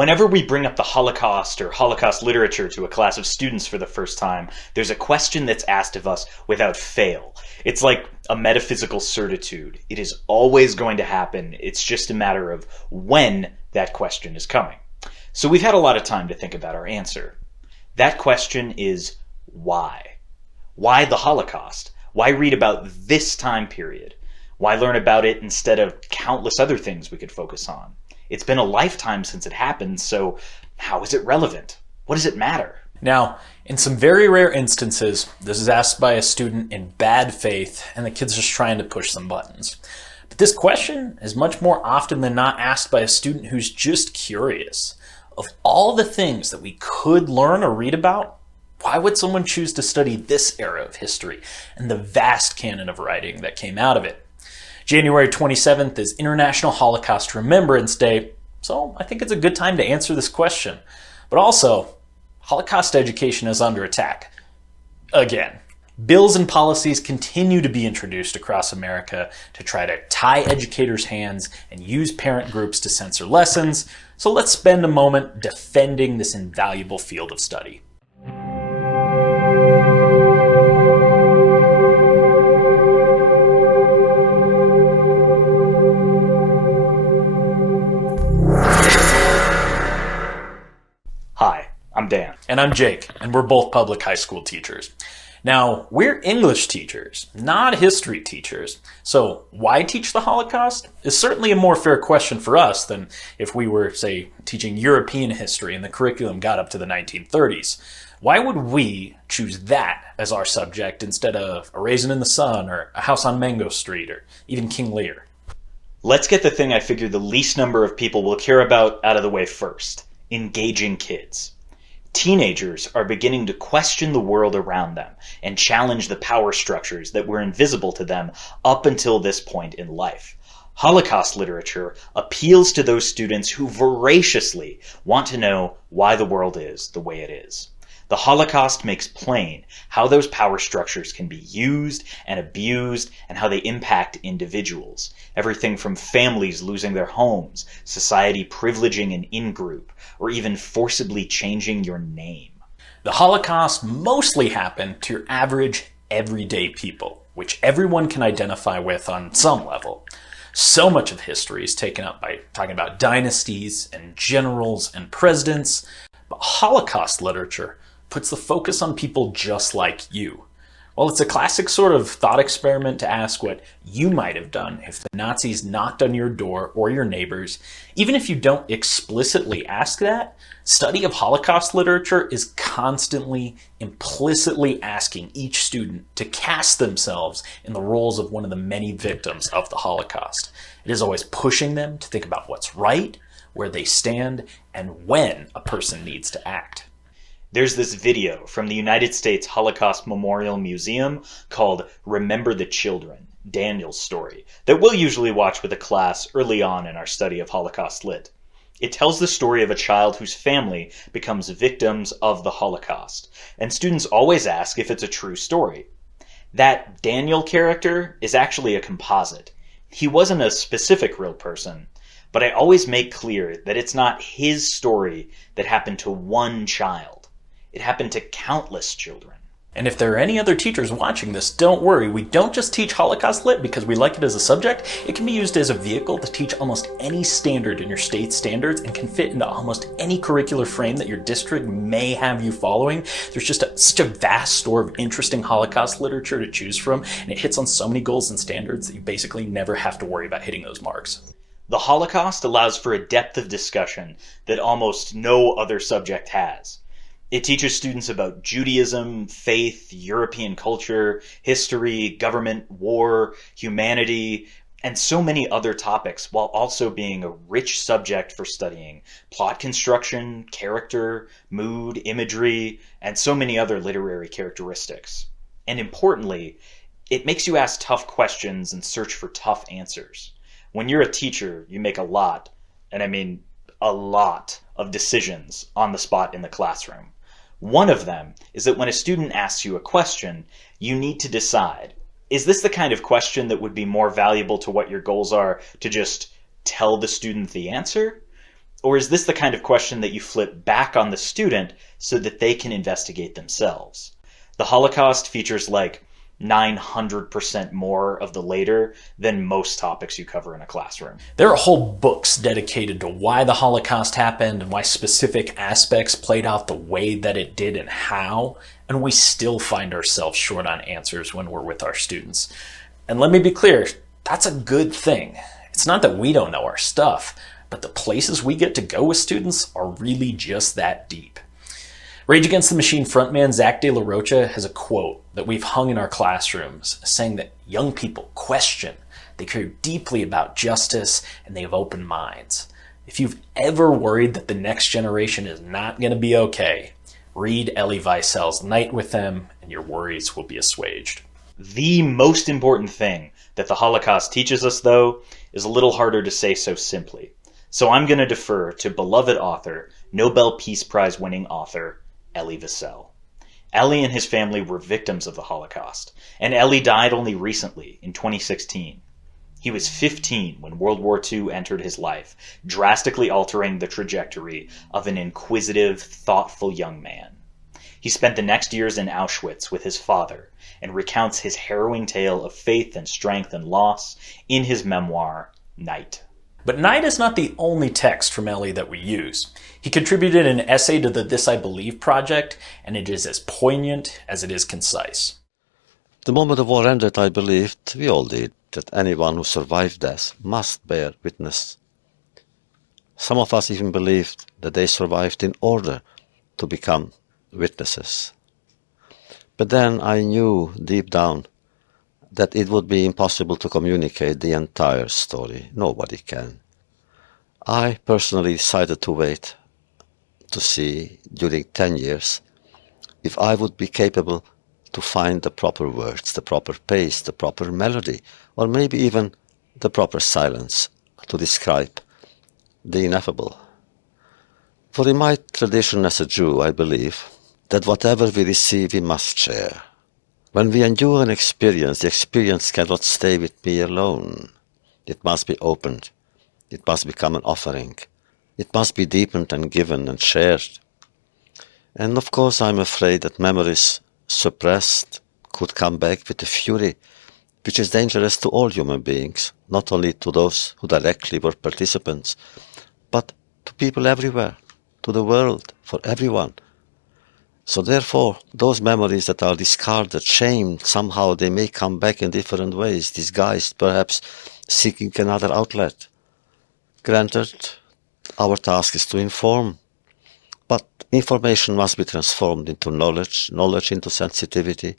Whenever we bring up the Holocaust or Holocaust literature to a class of students for the first time, there's a question that's asked of us without fail. It's like a metaphysical certitude. It is always going to happen. It's just a matter of when that question is coming. So we've had a lot of time to think about our answer. That question is why? Why the Holocaust? Why read about this time period? Why learn about it instead of countless other things we could focus on? It's been a lifetime since it happened, so how is it relevant? What does it matter? Now, in some very rare instances, this is asked by a student in bad faith, and the kid's just trying to push some buttons. But this question is much more often than not asked by a student who's just curious. Of all the things that we could learn or read about, why would someone choose to study this era of history and the vast canon of writing that came out of it? January 27th is International Holocaust Remembrance Day, so I think it's a good time to answer this question. But also, Holocaust education is under attack. Again. Bills and policies continue to be introduced across America to try to tie educators' hands and use parent groups to censor lessons, so let's spend a moment defending this invaluable field of study. Hi, I'm Dan. And I'm Jake, and we're both public high school teachers. Now, we're English teachers, not history teachers. So why teach the Holocaust is certainly a more fair question for us than if we were, say, teaching European history and the curriculum got up to the 1930s. Why would we choose that as our subject instead of A Raisin in the Sun or A House on Mango Street or even King Lear? Let's get the thing I figure the least number of people will care about out of the way first. Engaging kids. Teenagers are beginning to question the world around them and challenge the power structures that were invisible to them up until this point in life. Holocaust literature appeals to those students who voraciously want to know why the world is the way it is. The Holocaust makes plain how those power structures can be used and abused and how they impact individuals. Everything from families losing their homes, society privileging an in-group, or even forcibly changing your name. The Holocaust mostly happened to your average, everyday people, which everyone can identify with on some level. So much of history is taken up by talking about dynasties and generals and presidents, but Holocaust literature puts the focus on people just like you. Well, it's a classic sort of thought experiment to ask what you might have done if the Nazis knocked on your door or your neighbors. Even if you don't explicitly ask that, study of Holocaust literature is constantly, implicitly asking each student to cast themselves in the roles of one of the many victims of the Holocaust. It is always pushing them to think about what's right, where they stand, and when a person needs to act. There's this video from the United States Holocaust Memorial Museum called Remember the Children, Daniel's Story, that we'll usually watch with a class early on in our study of Holocaust Lit. It tells the story of a child whose family becomes victims of the Holocaust, and students always ask if it's a true story. That Daniel character is actually a composite. He wasn't a specific real person, but I always make clear that it's not his story that happened to one child. It happened to countless children. And if there are any other teachers watching this, don't worry. We don't just teach Holocaust Lit because we like it as a subject. It can be used as a vehicle to teach almost any standard in your state standards and can fit into almost any curricular frame that your district may have you following. There's just such a vast store of interesting Holocaust literature to choose from, and it hits on so many goals and standards that you basically never have to worry about hitting those marks. The Holocaust allows for a depth of discussion that almost no other subject has. It teaches students about Judaism, faith, European culture, history, government, war, humanity, and so many other topics, while also being a rich subject for studying plot construction, character, mood, imagery, and so many other literary characteristics. And importantly, it makes you ask tough questions and search for tough answers. When you're a teacher, you make a lot, and I mean a lot, of decisions on the spot in the classroom. One of them is that when a student asks you a question, you need to decide, is this the kind of question that would be more valuable to what your goals are to just tell the student the answer? Or is this the kind of question that you flip back on the student so that they can investigate themselves? The Holocaust features like 900% more of the later than most topics you cover in a classroom. There are whole books dedicated to why the Holocaust happened and why specific aspects played out the way that it did and how, and we still find ourselves short on answers when we're with our students. And let me be clear, that's a good thing. It's not that we don't know our stuff, but the places we get to go with students are really just that deep. Rage Against the Machine frontman Zach De La Rocha has a quote that we've hung in our classrooms saying that young people question, they care deeply about justice, and they have open minds. If you've ever worried that the next generation is not going to be okay, read Elie Wiesel's Night with Them and your worries will be assuaged. The most important thing that the Holocaust teaches us, though, is a little harder to say so simply. So I'm going to defer to beloved author, Nobel Peace Prize winning author, Elie Wiesel. Elie and his family were victims of the Holocaust, and Elie died only recently, in 2016. He was 15 when World War II entered his life, drastically altering the trajectory of an inquisitive, thoughtful young man. He spent the next years in Auschwitz with his father, and recounts his harrowing tale of faith and strength and loss in his memoir, Night. But Night is not the only text from Elie that we use. He contributed an essay to the This I Believe project, and it is as poignant as it is concise. The moment the war ended, I believed, we all did, that anyone who survived death must bear witness. Some of us even believed that they survived in order to become witnesses. But then I knew deep down that it would be impossible to communicate the entire story. Nobody can. I personally decided to wait to see, during 10 years, if I would be capable to find the proper words, the proper pace, the proper melody, or maybe even the proper silence to describe the ineffable. For in my tradition as a Jew, I believe that whatever we receive, we must share. When we endure an experience, the experience cannot stay with me alone. It must be opened. It must become an offering. It must be deepened and given and shared. And of course, I'm afraid that memories suppressed could come back with a fury which is dangerous to all human beings, not only to those who directly were participants, but to people everywhere, to the world, for everyone. So therefore, those memories that are discarded, shamed, somehow they may come back in different ways, disguised, perhaps seeking another outlet. Granted, our task is to inform, but information must be transformed into knowledge, knowledge into sensitivity,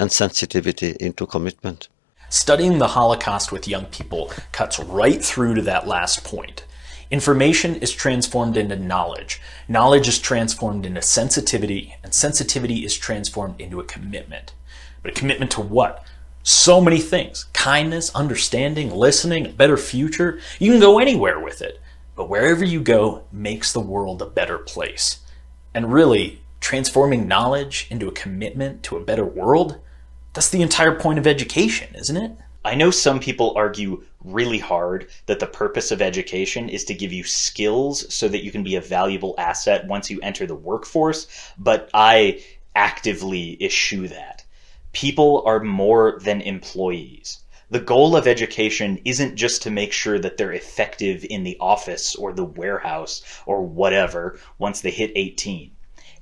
and sensitivity into commitment. Studying the Holocaust with young people cuts right through to that last point. Information is transformed into knowledge. Knowledge is transformed into sensitivity, and sensitivity is transformed into a commitment. But a commitment to what? So many things. Kindness, understanding, listening, a better future. You can go anywhere with it. But wherever you go makes the world a better place. And really, transforming knowledge into a commitment to a better world, that's the entire point of education, isn't it? I know some people argue really hard that the purpose of education is to give you skills so that you can be a valuable asset once you enter the workforce, but I actively eschew that. People are more than employees. The goal of education isn't just to make sure that they're effective in the office or the warehouse or whatever once they hit 18.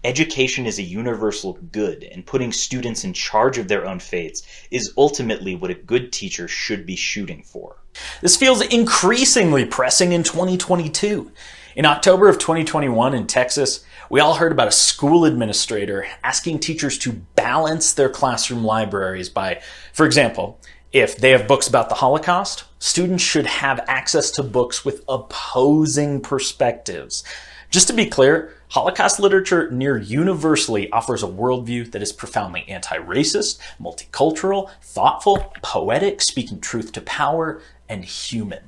Education is a universal good, and putting students in charge of their own fates is ultimately what a good teacher should be shooting for. This feels increasingly pressing in 2022. In October of 2021 in Texas, we all heard about a school administrator asking teachers to balance their classroom libraries by, for example, if they have books about the Holocaust, students should have access to books with opposing perspectives. Just to be clear, Holocaust literature near universally offers a worldview that is profoundly anti-racist, multicultural, thoughtful, poetic, speaking truth to power, and human.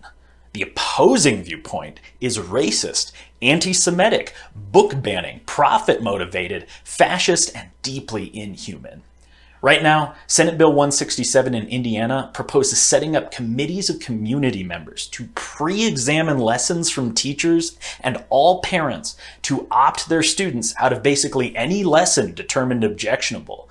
The opposing viewpoint is racist, anti-Semitic, book-banning, profit-motivated, fascist, and deeply inhuman. Right now, Senate Bill 167 in Indiana proposes setting up committees of community members to pre-examine lessons from teachers and all parents to opt their students out of basically any lesson determined objectionable.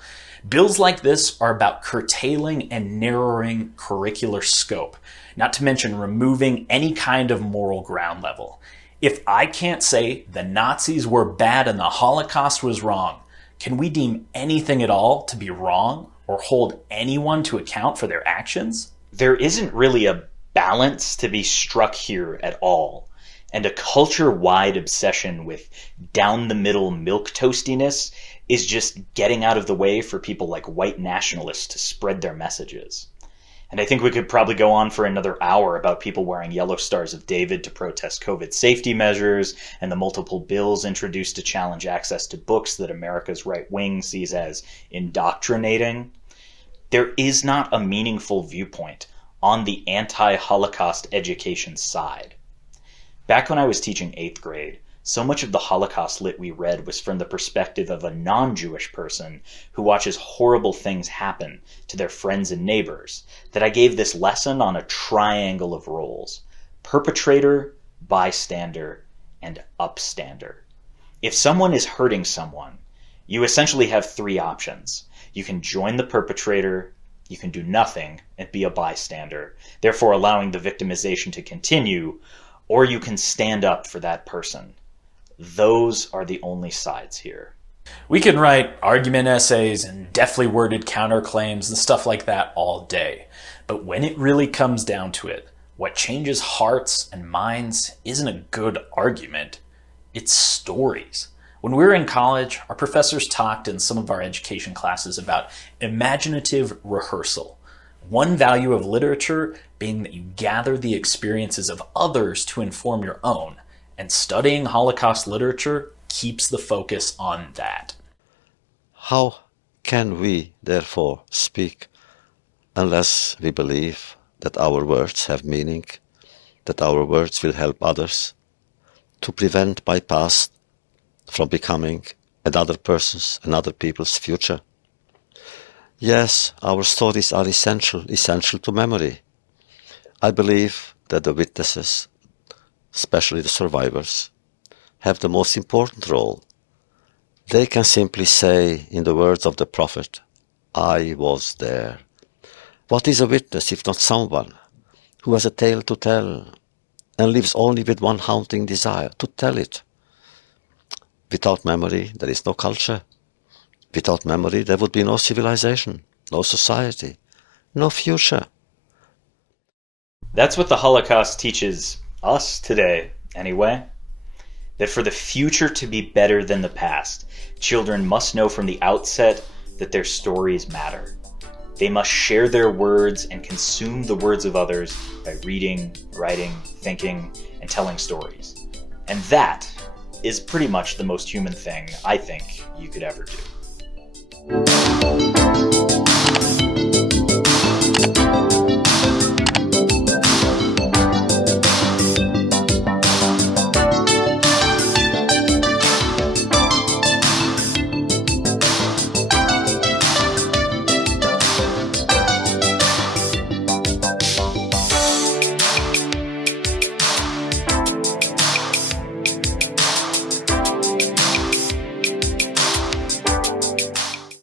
Bills like this are about curtailing and narrowing curricular scope, not to mention removing any kind of moral ground level. If I can't say the Nazis were bad and the Holocaust was wrong, can we deem anything at all to be wrong or hold anyone to account for their actions? There isn't really a balance to be struck here at all, and a culture-wide obsession with down-the-middle milquetoastiness is just getting out of the way for people like white nationalists to spread their messages. And I think we could probably go on for another hour about people wearing yellow stars of David to protest COVID safety measures and the multiple bills introduced to challenge access to books that America's right wing sees as indoctrinating. There is not a meaningful viewpoint on the anti-Holocaust education side. Back when I was teaching 8th grade, so much of the Holocaust lit we read was from the perspective of a non-Jewish person who watches horrible things happen to their friends and neighbors that I gave this lesson on a triangle of roles: perpetrator, bystander, and upstander. If someone is hurting someone, you essentially have 3 options. You can join the perpetrator, you can do nothing and be a bystander, therefore allowing the victimization to continue, or you can stand up for that person. Those are the only sides here. We can write argument essays and deftly worded counterclaims and stuff like that all day. But when it really comes down to it, what changes hearts and minds isn't a good argument, it's stories. When we were in college, our professors talked in some of our education classes about imaginative rehearsal. One value of literature being that you gather the experiences of others to inform your own. And studying Holocaust literature keeps the focus on that. How can we, therefore, speak unless we believe that our words have meaning, that our words will help others to prevent my past from becoming another person's, another people's future? Yes, our stories are essential to memory. I believe that the witnesses, especially the survivors, have the most important role. They can simply say, in the words of the prophet, I was there. What is a witness if not someone who has a tale to tell and lives only with one haunting desire, to tell it? Without memory, there is no culture. Without memory, there would be no civilization, no society, no future. That's what the Holocaust teaches us today, anyway. That for the future to be better than the past, children must know from the outset that their stories matter. They must share their words and consume the words of others by reading, writing, thinking, and telling stories. And that is pretty much the most human thing I think you could ever do.